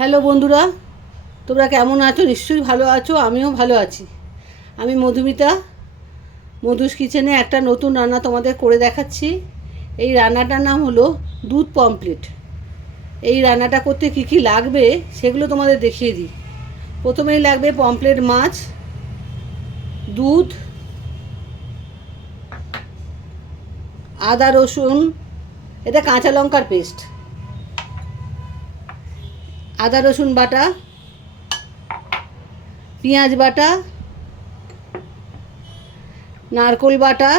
Hello বন্ধুরা, তোমরা কেমন আছো? নিশ্চয়ই ভালো আছো, আমিও ভালো আছি। আমি মধুমিতা, মধুস কিচেনে একটা নতুন রান্না তোমাদের করে দেখাচ্ছি। এই রান্নাটার নাম হলো দুধ পমফ্রেট। এই রান্নাটা করতে কি কি লাগবে সেগুলো তোমাদের দেখিয়ে দিই। প্রথমেই লাগবে পমফ্রেট মাছ, দুধ, আদা রসুন, এটা কাঁচা লঙ্কার পেস্ট, আদা রসুন বাটা, পেঁয়াজ বাটা, নারকোল বাটা,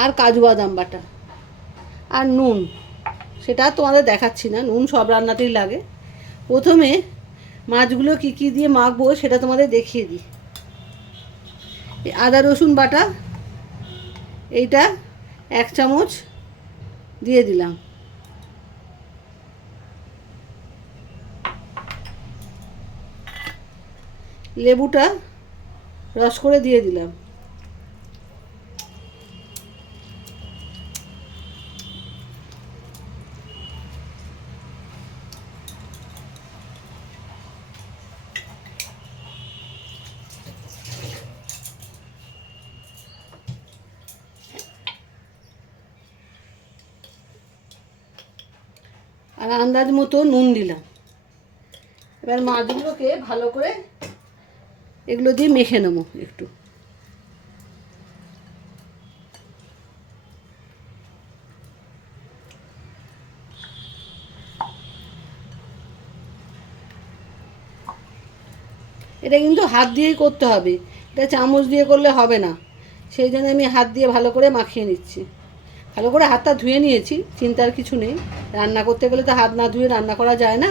আর কাজু বাদাম বাটা, আর নুন। সেটা তোমাদের দেখাচ্ছি না, নুন সব রান্নাতেই লাগে। প্রথমে মাছগুলো কী কী দিয়ে মাখবো সেটা তোমাদের দেখিয়ে দিই। আদা রসুন বাটা এইটা 1 চামচ দিয়ে দিলাম। লেবুটা রস করে দিয়ে দিলাম। আর আন্দাজ মতো নুন দিলাম। এবার মাছগুলোকে ভালো করে এগুলো দিয়ে মেখে নেবো একটু। এটা কিন্তু হাত দিয়েই করতে হবে, এটা চামচ দিয়ে করলে হবে না। সেই জন্য আমি হাত দিয়ে ভালো করে মাখিয়ে নিচ্ছি। ভালো করে হাতটা ধুয়ে নিয়েছি, চিন্তার কিছু নেই। রান্না করতে গেলে তো হাত না ধুয়ে রান্না করা যায় না,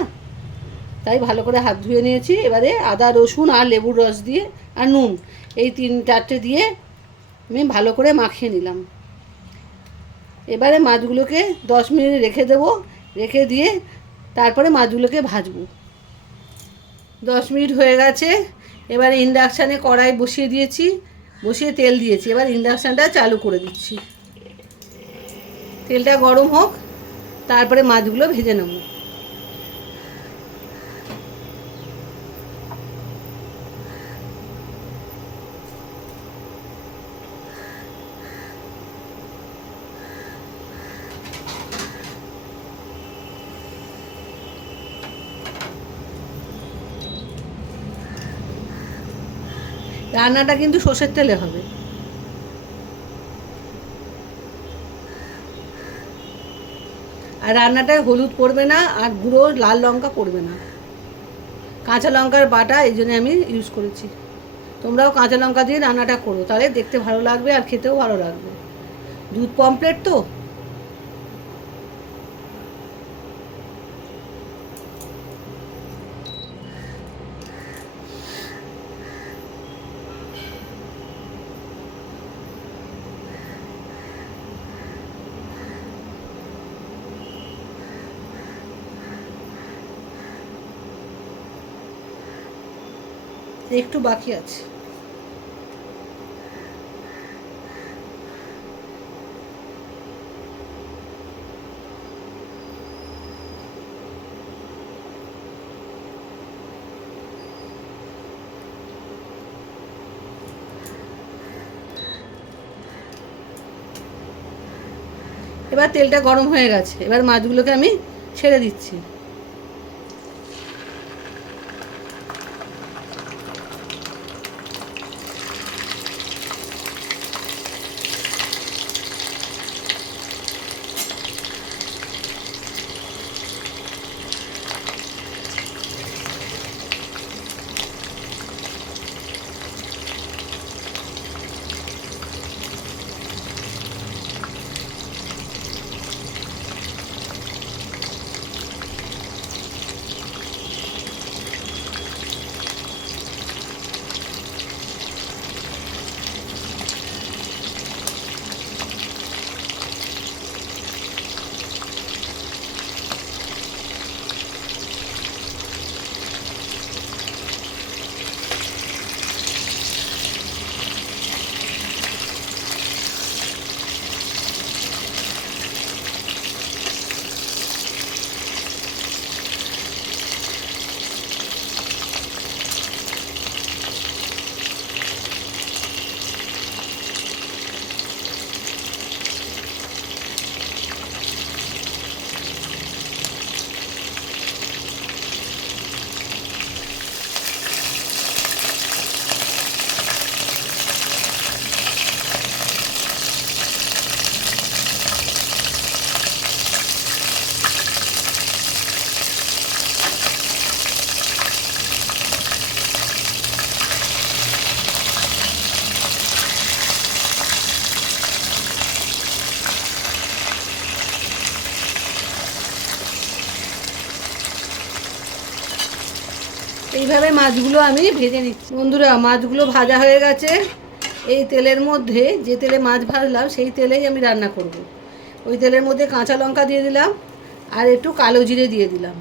তাই ভালো করে হাত ধুয়ে নিয়েছি। এবারে আদা রসুন আর লেবুর রস দিয়ে আর নুন এই 3-4টে দিয়ে আমি ভালো করে মাখিয়ে নিলাম। এবারে মাছগুলোকে 10 মিনিট রেখে দেবো, রেখে দিয়ে তারপরে মাছগুলোকে ভাজবো। 10 মিনিট হয়ে গেছে। এবারে ইন্ডাকশানে কড়াই বসিয়ে দিয়েছি, বসিয়ে তেল দিয়েছি। এবার ইন্ডাকশানটা চালু করে দিচ্ছি। তেলটা গরম হোক, তারপরে মাছগুলো ভেজে নেব। রান্নাটা কিন্তু সর্ষের তেলে হবে। আর রান্নাটায় হলুদ পড়বে না, আর গুঁড়ো লাল লঙ্কা পড়বে না। কাঁচা লঙ্কার বাটা এই জন্য আমি ইউজ করেছি। তোমরাও কাঁচা লঙ্কা দিয়ে রান্নাটা করো, তাহলে দেখতে ভালো লাগবে আর খেতেও ভালো লাগবে। দুধ পমফ্রেট তো। একটু বাকি আছে। এবার তেলটা গরম হয়ে গেছে, এবার মাছগুলোকে আমি ছেড়ে দিচ্ছি। এইভাবে মাছগুলো আমি ভেজে নিচ্ছি। বন্ধুরা, মাছগুলো ভাজা হয়ে গেছে। এই তেলের মধ্যে, যে তেলে মাছ ভাজলাম সেই তেলেই আমি রান্না করব। ওই তেলের মধ্যে কাঁচা লঙ্কা দিয়ে দিলাম আর একটু কালো জিরে দিয়ে দিলাম।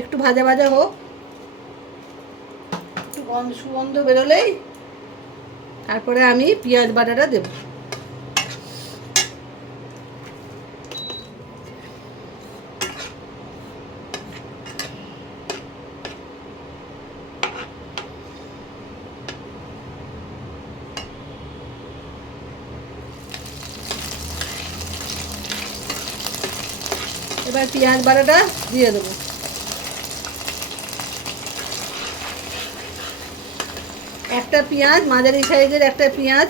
একটু ভাজা ভাজা হোক, একটু সুগন্ধ বেরোলেই তারপরে আমি পেঁয়াজ বাটাটা দেব। এবার পেঁয়াজ বাটাটা দিয়ে দেবো। একটা পেঁয়াজ, মাঝারি সাইজের একটা পেঁয়াজ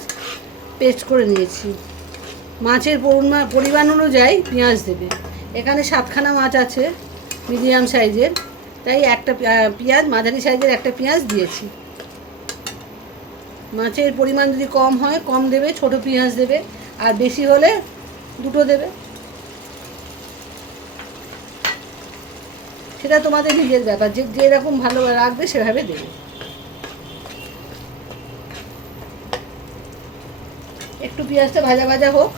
পেস্ট করে নিয়েছি। মাছের পরিমাণ অনুযায়ী পেঁয়াজ দেবে। এখানে 7খানা মাছ আছে মিডিয়াম সাইজের, তাই একটা পেঁয়াজ, মাঝারি সাইজের একটা পেঁয়াজ দিয়েছি। মাছের পরিমাণ যদি কম হয় কম দেবে, ছোট পেঁয়াজ দেবে, আর বেশি হলে দুটো দেবে। সেটা তোমাদের নিজের ব্যাপার, যে যেরকম ভালো রাখবে সেভাবে দেবে। একটু পেঁয়াজটা ভাজা ভাজা হোক।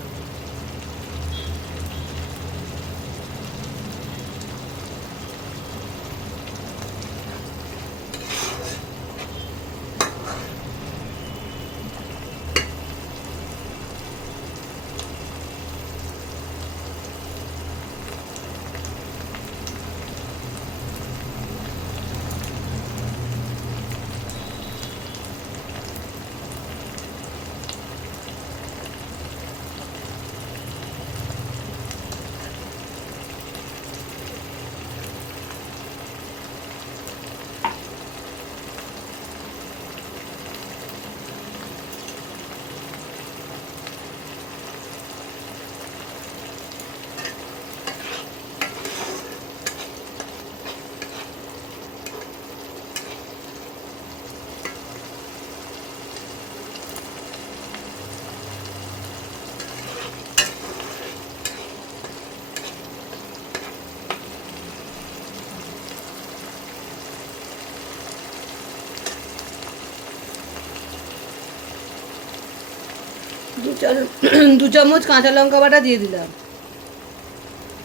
দু চামচ কাঁচা লঙ্কা বাটা দিয়ে দিলাম।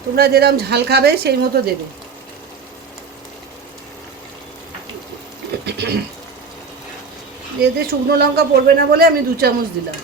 তোমরা যেরকম ঝাল খাবে সেই মতো দেবে। এতে শুকনো লঙ্কা পড়বে না বলে আমি 2 চামচ দিলাম।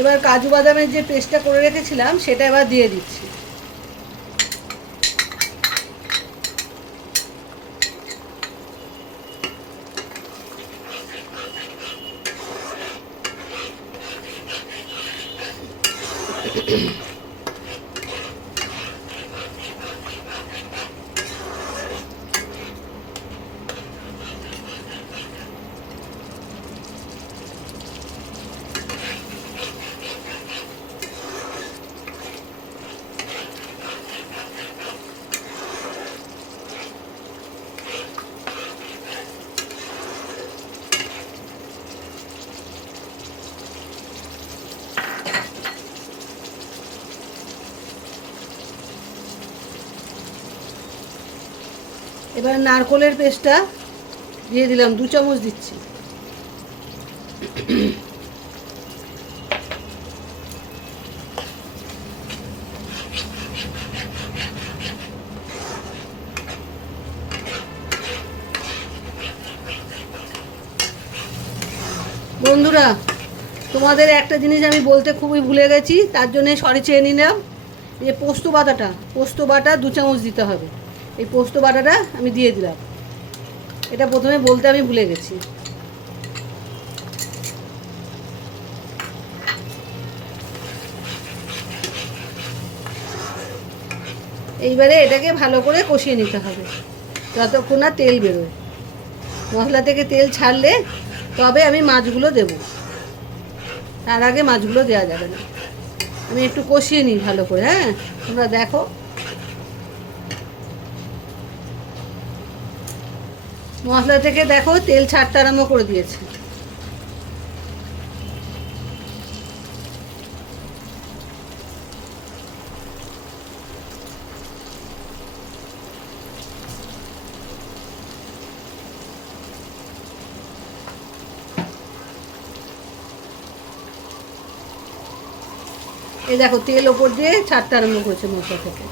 এবার কাজু বাদামের যে পেস্টটা করে রেখেছিলাম সেটা এবার দিয়ে দিচ্ছি। এবার নারকোলের পেস্টটা দিয়ে দিলাম, 2 চামচ দিচ্ছি। বন্ধুরা, তোমাদের একটা জিনিস আমি বলতে খুবই ভুলে গেছি, তার জন্য সরি চেয়ে নিলাম। যে পোস্ত বাটা 2 চামচ দিতে হবে। এই পোস্ত বাটাটা আমি দিয়ে দিলাম। এটা প্রথমে বলতে আমি ভুলে গেছি। এইবারে এটাকে ভালো করে কষিয়ে নিতে হবে যতক্ষণ না তেল বেরোয়। মশলা থেকে তেল ছাড়লে তবে আমি মাছগুলো দেব। তার আগে মাছগুলো দেওয়া যাবে না। আমি একটু কষিয়ে নিই ভালো করে। হ্যাঁ, তোমরা দেখো। মশলা থেকে দেখো তেল ছাড়তে আরম্ভ করে দিয়েছে। এই দেখো তেল ওপর দিয়ে ছাড়তে আরম্ভ করেছে মশলা থেকে।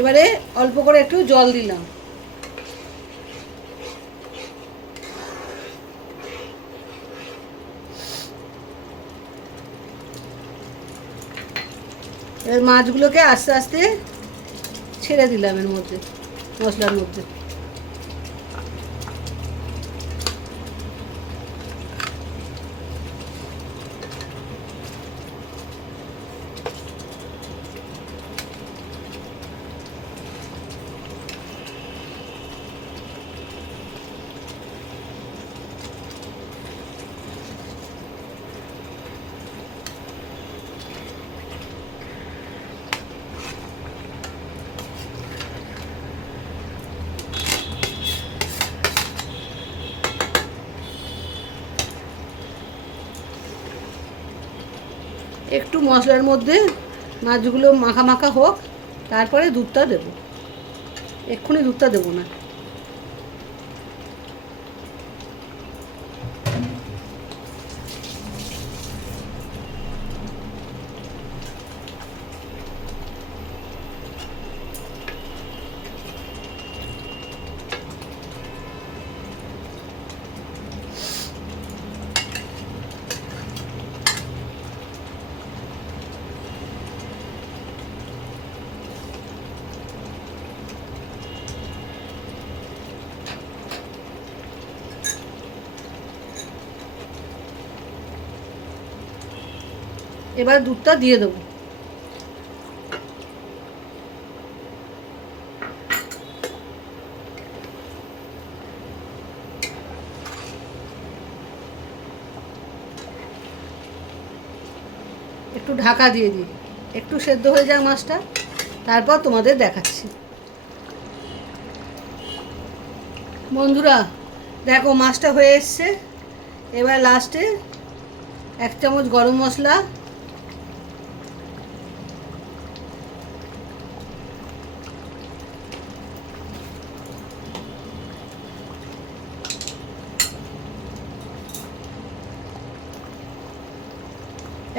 এবারে অল্প করে একটু জল দিলাম। এবার মাছগুলোকে আস্তে আস্তে ছেড়ে দিলাম এর মধ্যে, মশলার মধ্যে। একটু মশলার মধ্যে মাছগুলো মাখা মাখা হোক, তারপরে দুধটা দেবো। এক্ষুনি দুধটা দেবো না। এবার দুধটা দিয়ে দেবো। একটু ঢাকা দিয়ে দিই, একটু সেদ্ধ হয়ে যাক মাছটা, তারপর তোমাদের দেখাচ্ছি। বন্ধুরা দেখো মাছটা হয়ে এসছে। এবার লাস্টে 1 চামচ গরম মশলা,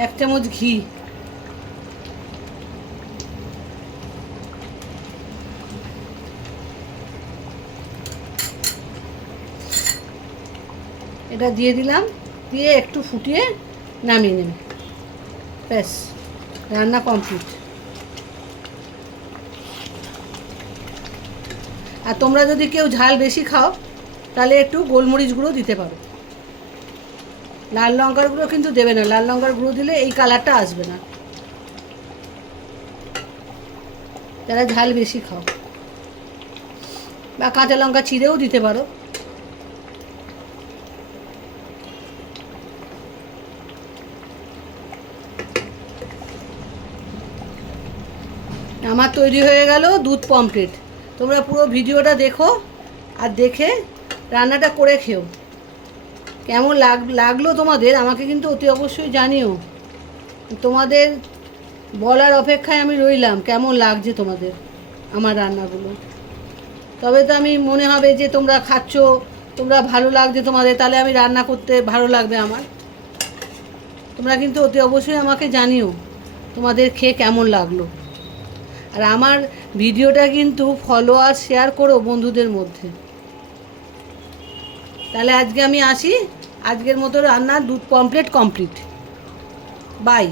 এক চামচ ঘি, এটা দিয়ে দিলাম। দিয়ে একটু ফুটিয়ে নামিয়ে নেবে, ব্যাস রান্না কমপ্লিট। আর তোমরা যদি কেউ ঝাল বেশি খাও তাহলে একটু গোলমরিচ গুঁড়ো দিতে পারো। লাল লঙ্কার গুঁড়ো কিন্তু দেবে না, লাল লঙ্কার গুঁড়ো দিলে এই কালারটা আসবে না। যারা ঝাল বেশি খাও, বা কাঁচা লঙ্কা চিড়েও দিতে পারো। আমার তৈরি হয়ে গেল দুধ পমফ্রেট। তোমরা পুরো ভিডিওটা দেখো আর দেখে রান্নাটা করে খেও। কেমন লাগলো তোমাদের আমাকে কিন্তু অতি অবশ্যই জানিও। তোমাদের বলার অপেক্ষায় আমি রইলাম কেমন লাগছে তোমাদের আমার রান্নাগুলো। তবে তো আমি মনে হবে যে তোমরা খাচ্ছ, তোমরা ভালো লাগছে তোমাদের, তাহলে আমি রান্না করতে ভালো লাগবে আমার। তোমরা কিন্তু অতি অবশ্যই আমাকে জানিও তোমাদের খেয়ে কেমন লাগলো। আর আমার ভিডিওটা কিন্তু ফলো আর শেয়ার করো বন্ধুদের মধ্যে। তাহলে আজকে আমি আসি, আজকের মতো রান্না দুধ পমফ্লেট কমপ্লিট। বাই।